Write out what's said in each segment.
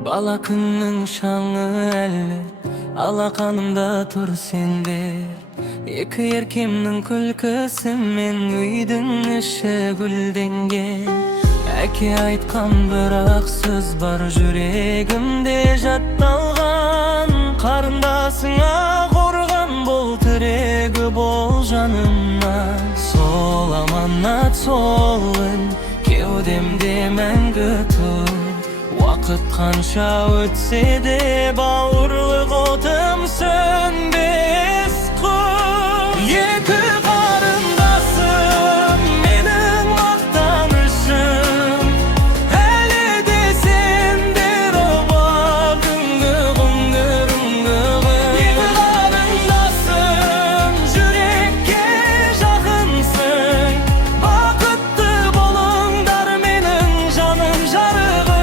Bala күннің шаңы әлі алақанымда тұр сенде. Екі еркемнің күлкісі мен үйдің іші гүлденген. Әке айтқан бірақ сөз бар жүрегімде жатталған. Қарындасыңа қорған бол, тірегі бол жаныма. Сол аманат сол үн кеудемде мәңгі тұр. Вақыт қанша өтсе де бауырлық отым сөнбес құр. Екі қарындасым менің мақтанышым, әлі де сендер бар күнгі ғұмырымдағы. Екі қарындасым жүрекке жақынсың, бақытты болыңдар менің жаным жарығым.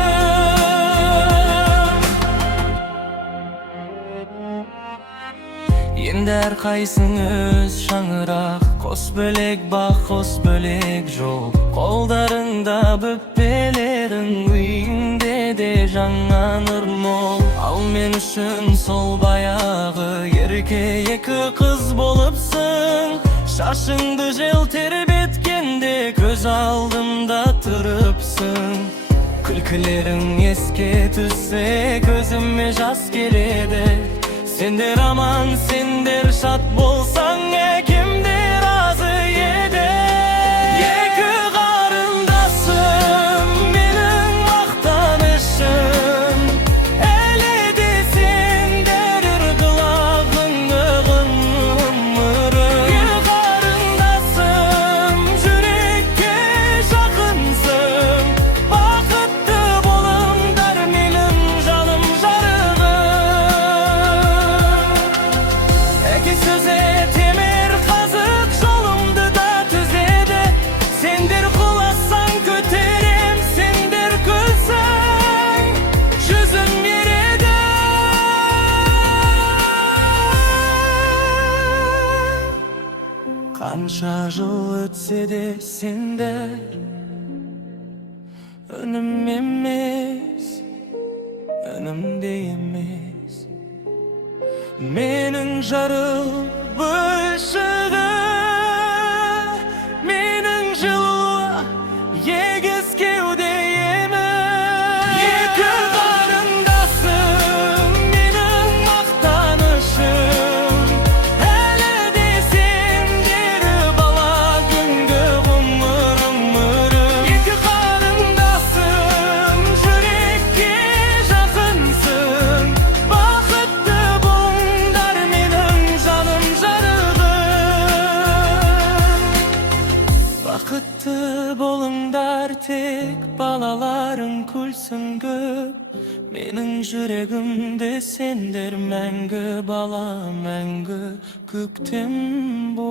Енді әрқайсың өз шаңырақ, қос бөлек бақ, қос бөлек жол. Қолдарыңда бүкпелерің, үйіңде де жаңа нұр мол. Ал мен үшін сол баяғы ерке екі қыз болыпсың. Шашыңды жел тербеткенде көз алдымда тұрыпсың. Күлкілерің еске түссе көзіме жас келеді. Сендер аман, сендер шат болсаң, әкем де разы еді. Екі қарындасым менің мақтанышым, әлі де сендер ұрғылағыңғы ғұмырым. Екі қарындасым жүрекке жақынсың, бақытты болыңдар менің жаным жарығым. Әке сөзі темір қазық жолымды да түзеді. Сендер құласаң көтерем, сендер күлсаң жүзім береді. Қанша жыл өтсе де сендер үнім емес, үнімде емес. Менің жарық бөлшігі, менің жылы егіз кеудемі. Екі қарындасым менің мақтанышым, әлі де сендер бала күнгі ғұмырым. Екі қарындасым жүрекке жақынсың, бақытты болыңдар менің жаным жарығым. Бақытты болыңдар тек балаларың күлсін көп. Менің жүрегімде сендер мәңгі бала, мәңгі көктем бол.